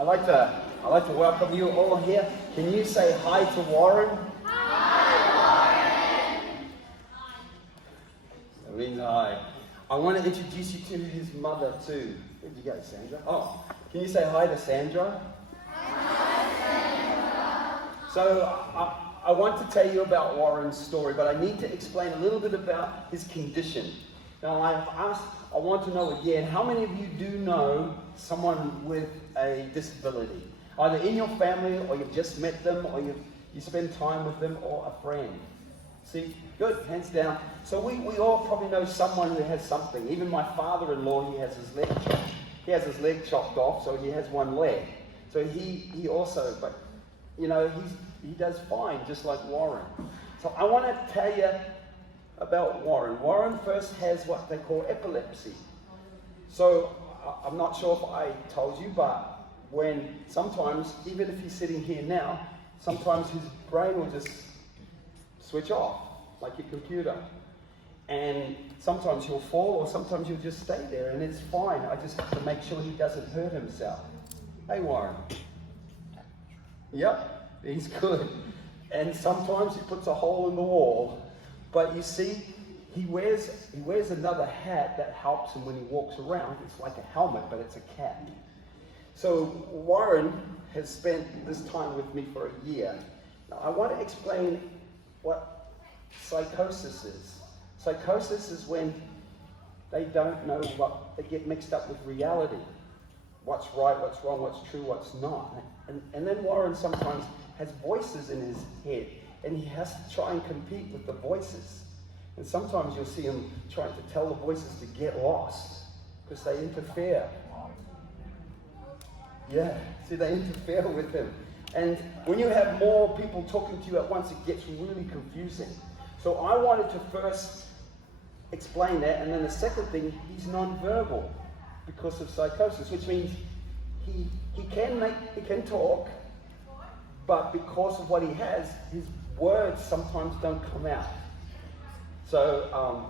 I'd like to welcome you all here. Can you say hi to Warren? Hi, Warren! That means hi. I want to introduce you to his mother too. Where'd you go, Sandra? Oh, can you say hi to Sandra? Hi, Sandra! So, I want to tell you about Warren's story, but I need to explain a little bit about his condition. Now, I want to know again, how many of you do know someone with a disability? Either in your family, or you've just met them, or you spend time with them, or a friend. See, good, hands down. So we all probably know someone who has something. Even my father-in-law, he has his leg chopped. He has his leg chopped off, so he has one leg. So he also, but you know, he does fine, just like Warren. So I want to tell you about Warren. Warren first has what they call epilepsy. So I'm not sure if I told you, but when sometimes, even if he's sitting here now, sometimes his brain will just switch off, like your computer. And sometimes he'll fall, or sometimes he'll just stay there, and it's fine. I just have to make sure he doesn't hurt himself. Hey, Warren. Yep, he's good. And sometimes he puts a hole in the wall. But you see, he wears another hat that helps him when he walks around. It's like a helmet, but it's a cap. So Warren has spent this time with me for a year. Now, I want to explain what psychosis is. Psychosis is when they don't know they get mixed up with reality. What's right, what's wrong, what's true, what's not. And then Warren sometimes has voices in his head, and he has to try and compete with the voices. And sometimes you'll see him trying to tell the voices to get lost, because they interfere. Yeah, see, they interfere with him. And when you have more people talking to you at once, it gets really confusing. So I wanted to first explain that, and then the second thing, he's nonverbal because of psychosis, which means he can talk, but because of what he has, his words sometimes don't come out. So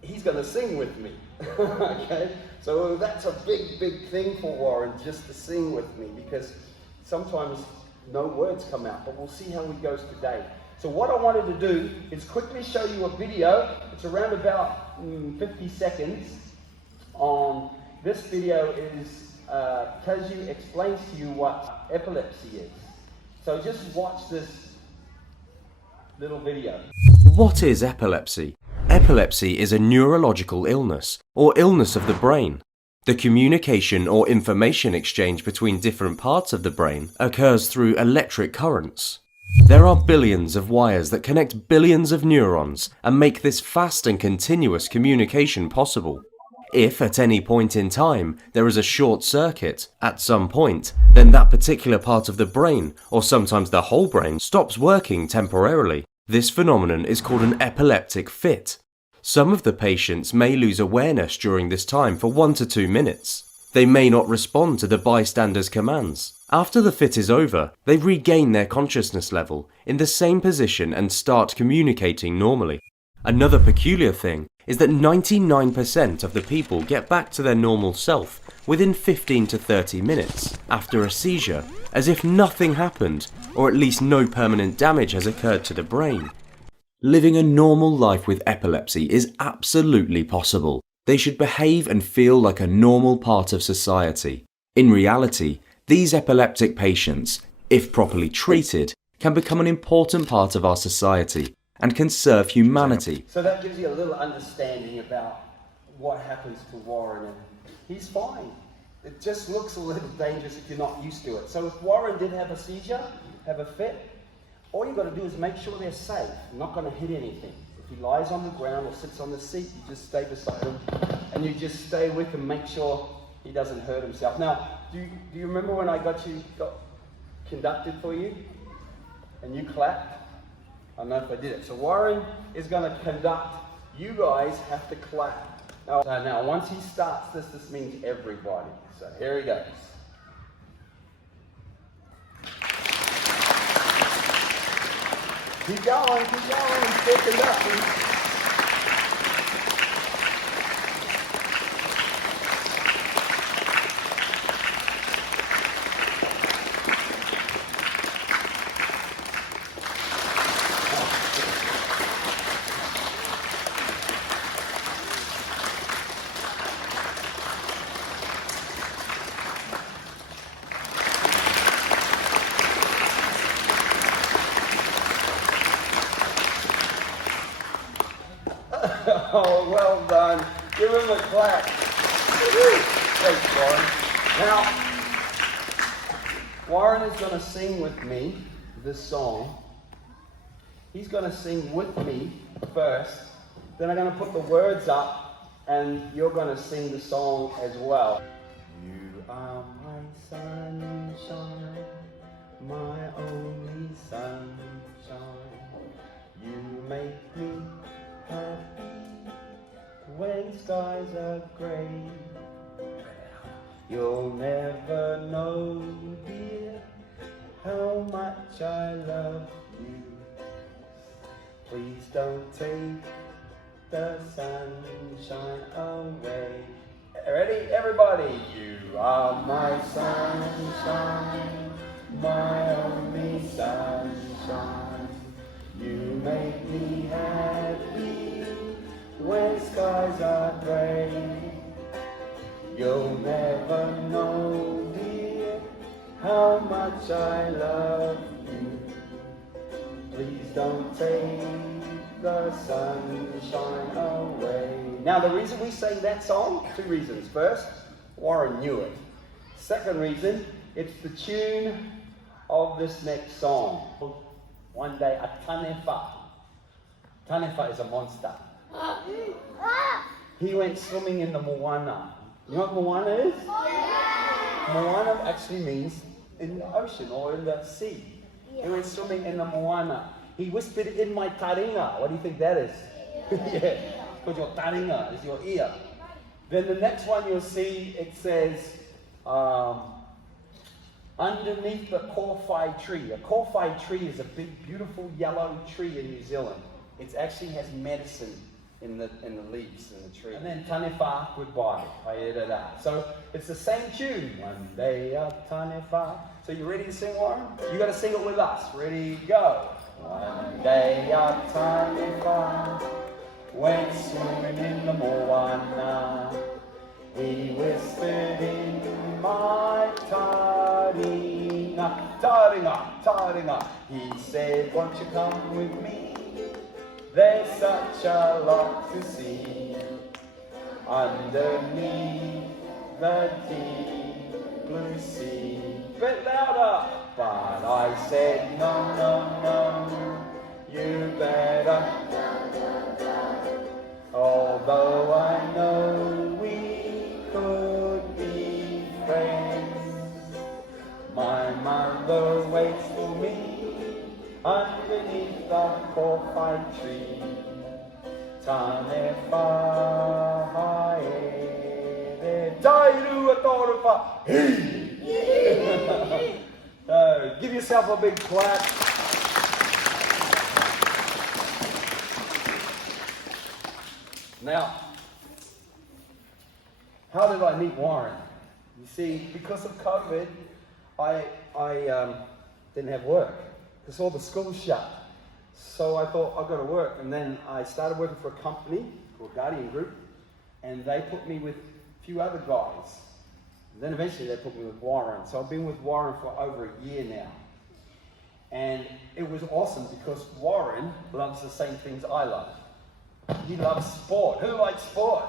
he's going to sing with me, okay? So that's a big thing for Warren, just to sing with me, because sometimes no words come out, but we'll see how he goes today. So what I wanted to do is quickly show you a video. It's around about 50 seconds. This video explains to you what epilepsy is. So just watch this little video. What is epilepsy? Epilepsy is a neurological illness, or illness of the brain. The communication or information exchange between different parts of the brain occurs through electric currents. There are billions of wires that connect billions of neurons and make this fast and continuous communication possible. If at any point in time there is a short circuit at some point, then that particular part of the brain, or sometimes the whole brain, stops working temporarily. This phenomenon is called an epileptic fit. Some of the patients may lose awareness during this time for 1 to 2 minutes. They may not respond to the bystander's commands. After the fit is over, they regain their consciousness level in the same position and start communicating normally. Another peculiar thing is that 99% of the people get back to their normal self within 15 to 30 minutes after a seizure, as if nothing happened, or at least no permanent damage has occurred to the brain. Living a normal life with epilepsy is absolutely possible. They should behave and feel like a normal part of society. In reality, these epileptic patients, if properly treated, can become an important part of our society and can serve humanity. So that gives you a little understanding about what happens to Warren, and he's fine. It just looks a little dangerous if you're not used to it. So if Warren did have a seizure, have a fit, all you've got to do is make sure they're safe. You're not going to hit anything. If he lies on the ground or sits on the seat, you just stay beside him, and you just stay with him, make sure he doesn't hurt himself. Now, do you remember when I got conducted for you, and you clapped? I don't know if I did it. So Warren is going to conduct. You guys have to clap. Now once he starts this means everybody. So here he goes. Keep going, he's still conducting. Oh, well done. Give him a clap. Thanks, Warren. Now, Warren is going to sing with me this song. He's going to sing with me first. Then I'm going to put the words up, and you're going to sing the song as well. You are my sunshine, my only sunshine. You make me happy when skies are grey. You'll never know, dear, how much I love you. Please don't take the sunshine away. Ready, everybody? You are my sunshine, my only sunshine. You make me happy when skies are grey. You'll never know, dear, how much I love you. Please don't take the sunshine away. Now, the reason we sang that song, two reasons. First, Warren knew it. Second reason, it's the tune of this next song. One day, a tanefa. Tanefa is a monster. He went swimming in the moana. You know what moana is? Moana actually means in the ocean or in the sea. He went swimming in the moana. He whispered in my taringa. What do you think that is? Yeah, because your taringa is your ear. Then the next one you'll see, it says, underneath the kowhai tree. A kowhai tree is a big, beautiful yellow tree in New Zealand. It actually has medicine in the leaves in the tree. And then tanefa, goodbye. So it's the same tune. One day a tanefa. So you ready to sing, Warren? You got to sing it with us. Ready, go. One day a tanefa went swimming in the moana. He whispered in my taringa, taringa, taringa. He said, won't you come with me? There's such a lot to see underneath the deep blue sea. Bit louder! But I said, no, no, no, you better. Although I know we could be friends, my mother waits for me underneath the kowhai tree. Tanefa haere, tairu a tōrewha, hei! Give yourself a big clap. Now, how did I meet Warren? You see, because of COVID, I didn't have work. Because all the schools shut. So I thought, I've got to work. And then I started working for a company called Guardian Group. And they put me with a few other guys. And then eventually they put me with Warren. So I've been with Warren for over a year now. And it was awesome because Warren loves the same things I love. He loves sport. Who likes sport?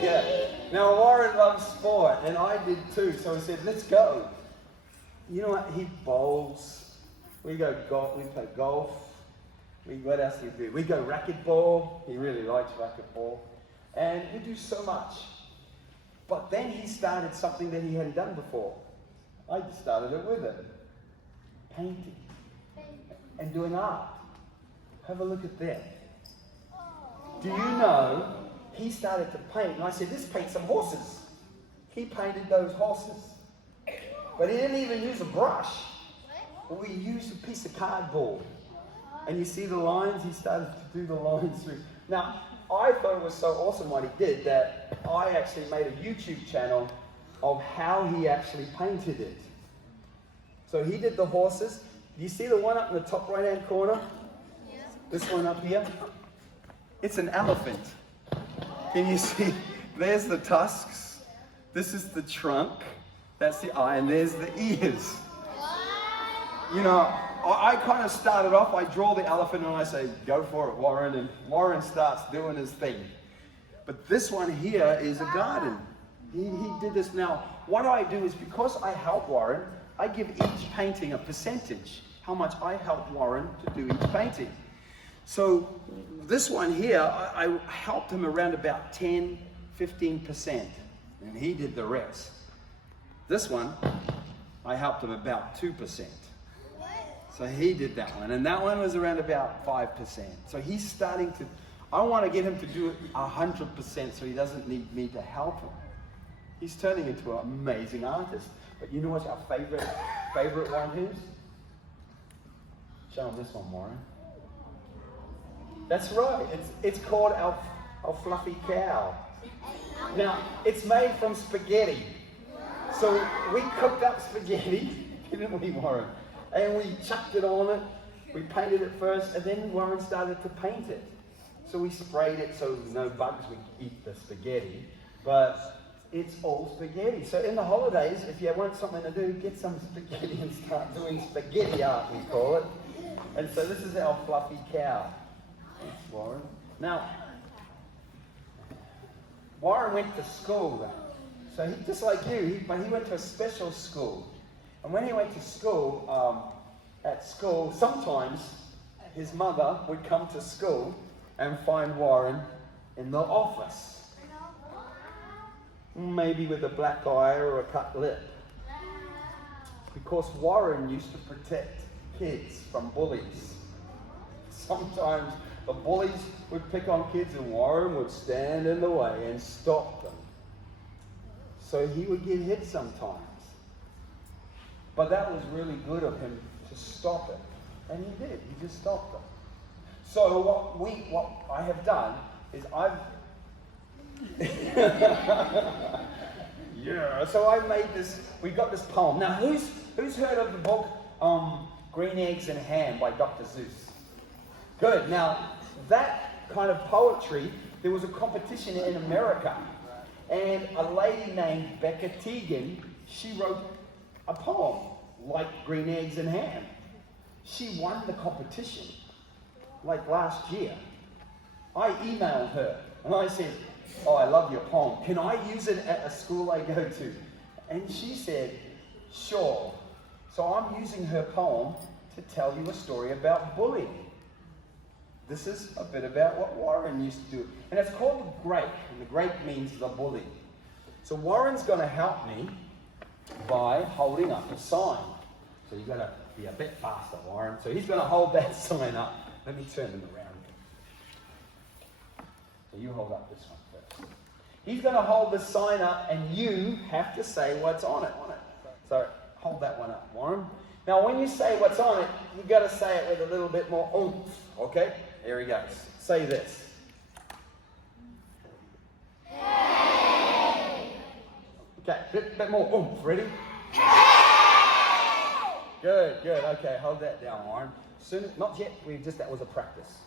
Yeah. Now Warren loves sport, and I did too. So I said, let's go. You know what? He bowls. We go golf. We play golf. What else do we do? We go racquetball. He really likes racquetball, and we do so much. But then he started something that he hadn't done before. I just started it with him. Painting and doing art. Have a look at that. Do you know, he started to paint, and I said, let's paint some horses. He painted those horses. But he didn't even use a brush. We used a piece of cardboard. And you see the lines, he started to do the lines through. Now, I thought it was so awesome what he did that I actually made a YouTube channel of how he actually painted it. So he did the horses. Do you see the one up in the top right-hand corner? Yeah. This one up here? It's an elephant. Can you see? There's the tusks. This is the trunk. That's the eye, and there's the ears. You know, I kind of started off, I draw the elephant and I say, go for it, Warren, and Warren starts doing his thing. But this one here is a garden. He did this. Now, what I do is, because I help Warren, I give each painting a percentage, how much I help Warren to do each painting. So this one here, I helped him around about 10, 15%, and he did the rest. This one, I helped him about 2%. So he did that one, and that one was around about 5%. So he's starting to, I want to get him to do it 100% so he doesn't need me to help him. He's turning into an amazing artist. But you know what our favorite one is? Show him this one, Warren. That's right, it's called our fluffy cow. Now, it's made from spaghetti. So we cooked up spaghetti, didn't we, Warren? And we chucked it on it. We painted it first, and then Warren started to paint it. So we sprayed it so no bugs would eat the spaghetti. But it's all spaghetti. So in the holidays, if you want something to do, get some spaghetti and start doing spaghetti art, we call it. And so this is our fluffy cow. Thanks, Warren. Now, Warren went to school. So he, just like you, but he went to a special school. And when he went to school, at school, sometimes his mother would come to school and find Warren in the office. Maybe with a black eye or a cut lip. Because Warren used to protect kids from bullies. Sometimes the bullies would pick on kids and Warren would stand in the way and stop them. So he would get hit sometimes. But that was really good of him to stop it. And he did. He just stopped them. So what I have done is yeah. So I made this. We got this poem. Now, who's heard of the book Green Eggs and Ham by Dr. Seuss? Good. Now, that kind of poetry, there was a competition in America, and a lady named Becca Teagan, she wrote a poem like Green Eggs and Ham. She won the competition like last year. I emailed her and I said, oh, I love your poem. Can I use it at a school I go to? And she said, sure. So I'm using her poem to tell you a story about bullying. This is a bit about what Warren used to do. And it's called the grape. And the grape means the bully. So Warren's going to help me by holding up a sign. So you've got to be a bit faster, Warren. So he's going to hold that sign up. Let me turn them around. So you hold up this one first. He's going to hold the sign up and you have to say what's on it. So hold that one up, Warren. Now when you say what's on it, you've got to say it with a little bit more oomph. Okay? Here he goes. Say this. Hey! Okay, bit more oomph. Ready? Hey! Good. Okay, hold that down, Warren. Not yet. That was a practice.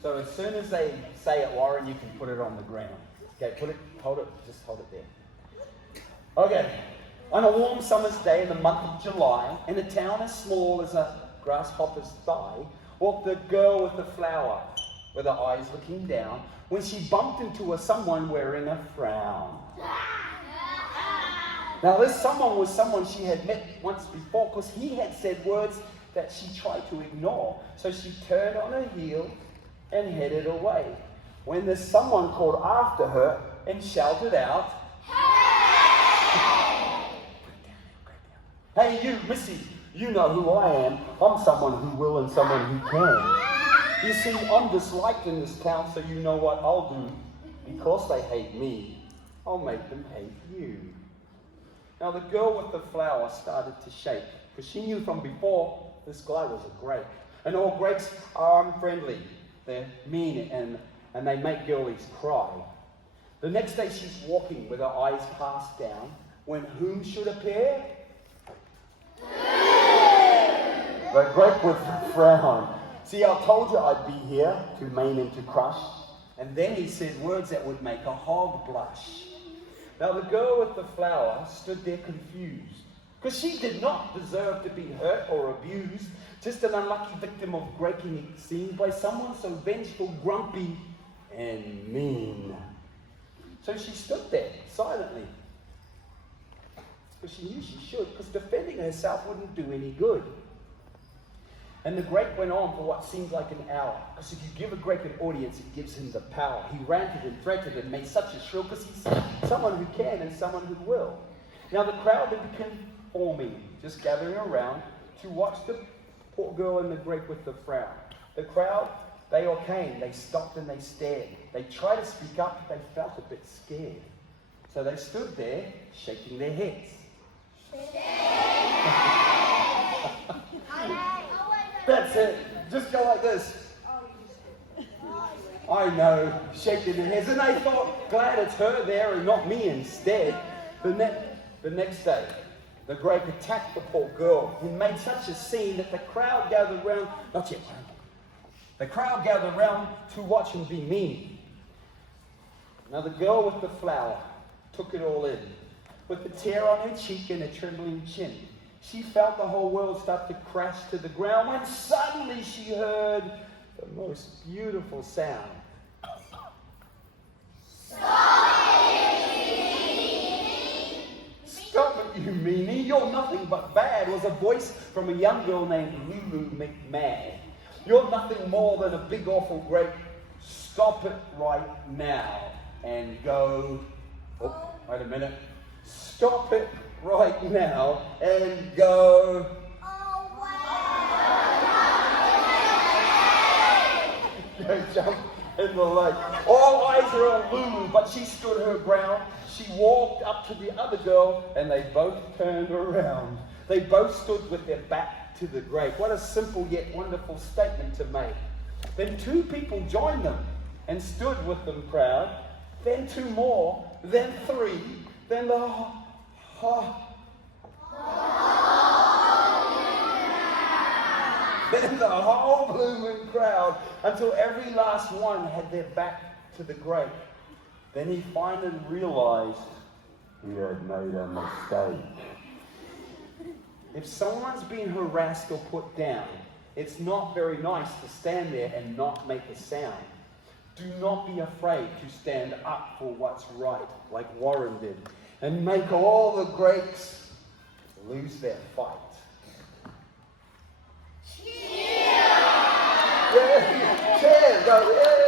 So as soon as they say it, Warren, you can put it on the ground. Okay, hold it there. Okay. On a warm summer's day in the month of July, in a town as small as a grasshopper's thigh, walked the girl with the flower, with her eyes looking down, when she bumped into someone wearing a frown. Now this someone was someone she had met once before, because he had said words that she tried to ignore. So she turned on her heel and headed away, when this someone called after her and shouted out, "Hey you, missy, you know who I am. I'm someone who will and someone who can. You see, I'm disliked in this town, so you know what I'll do. Because they hate me, I'll make them hate you." Now the girl with the flower started to shake, because she knew from before this guy was a grape. And all grapes are unfriendly. They're mean and they make girlies cry. The next day she's walking with her eyes cast down, when whom should appear? The grape with the frown. See, I told you I'd be here, to maim and to crush. And then he said words that would make a hog blush. Now the girl with the flower stood there confused, Because she did not deserve to be hurt or abused, just an unlucky victim of breaking it seemed by someone so vengeful, grumpy, and mean. So she stood there silently. Because she knew she should, because defending herself wouldn't do any good. And the grape went on for what seemed like an hour. Because if you give a grape an audience, it gives him the power. He ranted and threatened and made such a shrill, because he's someone who can and someone who will. Now the crowd had become forming, just gathering around to watch the poor girl and the grape with the frown. The crowd, they all came. They stopped and they stared. They tried to speak up, but they felt a bit scared. So they stood there, shaking their heads. That's it. Just go like this. I know, shaking their heads. And they thought, glad it's her there and not me instead. The next day, the grape attacked the poor girl and made such a scene that the crowd gathered round. Not yet. The crowd gathered round to watch him be mean. Now the girl with the flower took it all in. With a tear on her cheek and a trembling chin, she felt the whole world start to crash to the ground when suddenly she heard the most beautiful sound. Stop it, you meanie. You're nothing but bad, was a voice from a young girl named Lulu McMahon. You're nothing more than a big awful grape. Stop it right now and go. Oh, wait a minute. Stop it right now and go. Go jump in the lake. All eyes are on Lulu, but she stood her ground. She walked up to the other girl and they both turned around. They both stood with their back to the grape. What a simple yet wonderful statement to make. Then two people joined them and stood with them crowd. Then two more. Then three. Then the then the whole blooming crowd, until every last one had their back to the grape. Then he finally realized he had made a mistake. If someone's been harassed or put down, it's not very nice to stand there and not make a sound. Do not be afraid to stand up for what's right, like Warren did, and make all the grapes lose their fight. Cheers! Yeah, cheers!